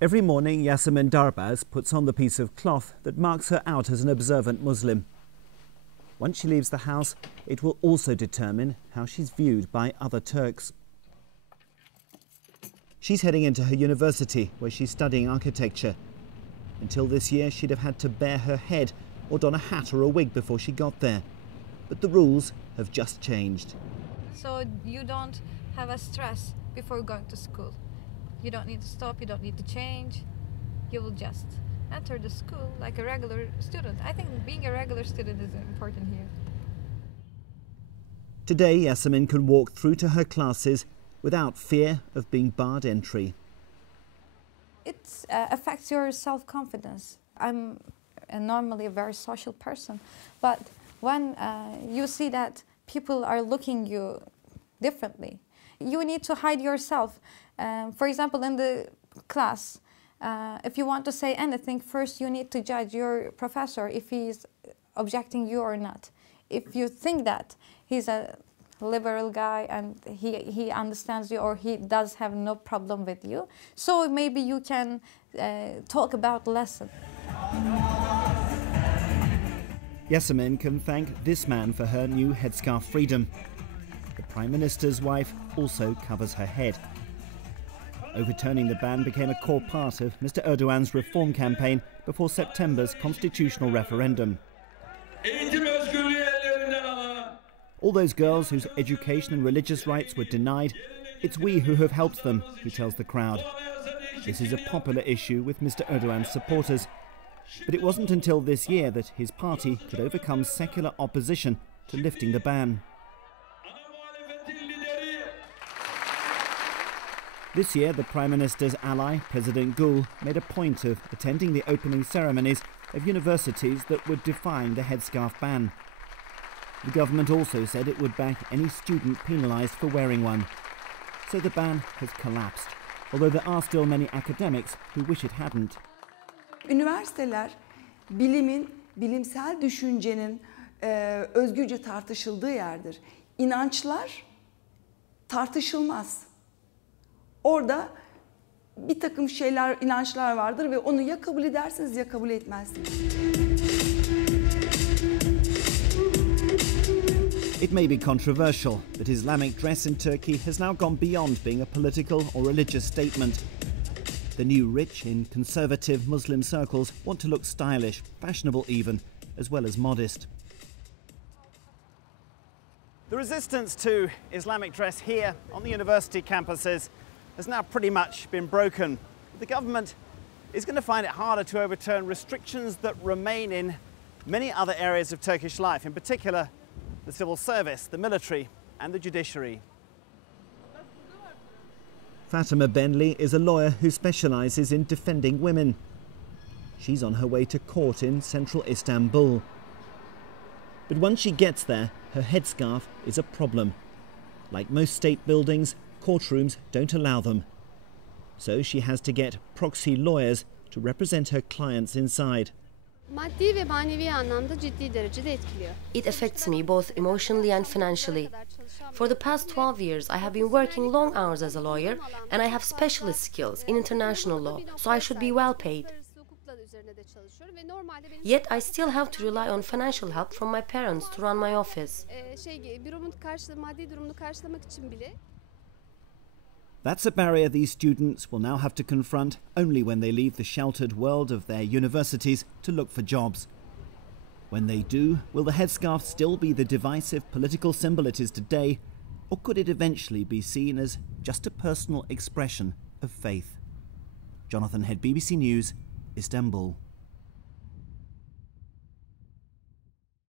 Every morning, Yasemin Darbaz puts on the piece of cloth that marks her out as an observant Muslim. Once she leaves the house, it will also determine how she's viewed by other Turks. She's heading into her university, where she's studying architecture. Until this year, she'd have had to bare her head or don a hat or a wig before she got there. But the rules have just changed. So you don't have a stress before going to school. You don't need to stop, you don't need to change. You will just enter the school like a regular student. I think being a regular student is important here. Today, Yasemin can walk through to her classes without fear of being barred entry. It affects your self-confidence. I'm normally a very social person, but when you see that people are looking you differently, you need to hide yourself. For example, in the class, if you want to say anything, first you need to judge your professor if he's objecting you or not. If you think that he's a liberal guy and he understands you or he does have no problem with you, so maybe you can talk about the lesson. Yasemin can thank this man for her new headscarf freedom. The Prime Minister's wife also covers her head. Overturning the ban became a core part of Mr. Erdogan's reform campaign before September's constitutional referendum. All those girls whose education and religious rights were denied, it's we who have helped them, he tells the crowd. This is a popular issue with Mr. Erdogan's supporters. But it wasn't until this year that his party could overcome secular opposition to lifting the ban. This year, the Prime Minister's ally, President Gül, made a point of attending the opening ceremonies of universities that would defy the headscarf ban. The government also said it would back any student penalised for wearing one. So the ban has collapsed, although there are still many academics who wish it hadn't. Üniversiteler bilimin, bilimsel düşüncenin özgürce tartışıldığı yerdir. İnançlar tartışılmaz. Orada bir takım şeyler, inançlar vardır ve onu ya kabul edersiniz ya kabul etmezsiniz. It may be controversial, but Islamic dress in Turkey has now gone beyond being a political or religious statement. The new rich in conservative Muslim circles want to look stylish, fashionable even, as well as modest. The resistance to Islamic dress here on the university campuses has now pretty much been broken. The government is going to find it harder to overturn restrictions that remain in many other areas of Turkish life, in particular the civil service, the military and the judiciary. Fatima Benli is a lawyer who specialises in defending women. She's on her way to court in central Istanbul. But once she gets there, her headscarf is a problem. Like most state buildings, courtrooms don't allow them. So she has to get proxy lawyers to represent her clients inside. It affects me both emotionally and financially. For the past 12 years, I have been working long hours as a lawyer, and I have specialist skills in international law, so I should be well paid. Yet I still have to rely on financial help from my parents to run my office. That's a barrier these students will now have to confront only when they leave the sheltered world of their universities to look for jobs. When they do, will the headscarf still be the divisive political symbol it is today, or could it eventually be seen as just a personal expression of faith? Jonathan Head, BBC News, Istanbul.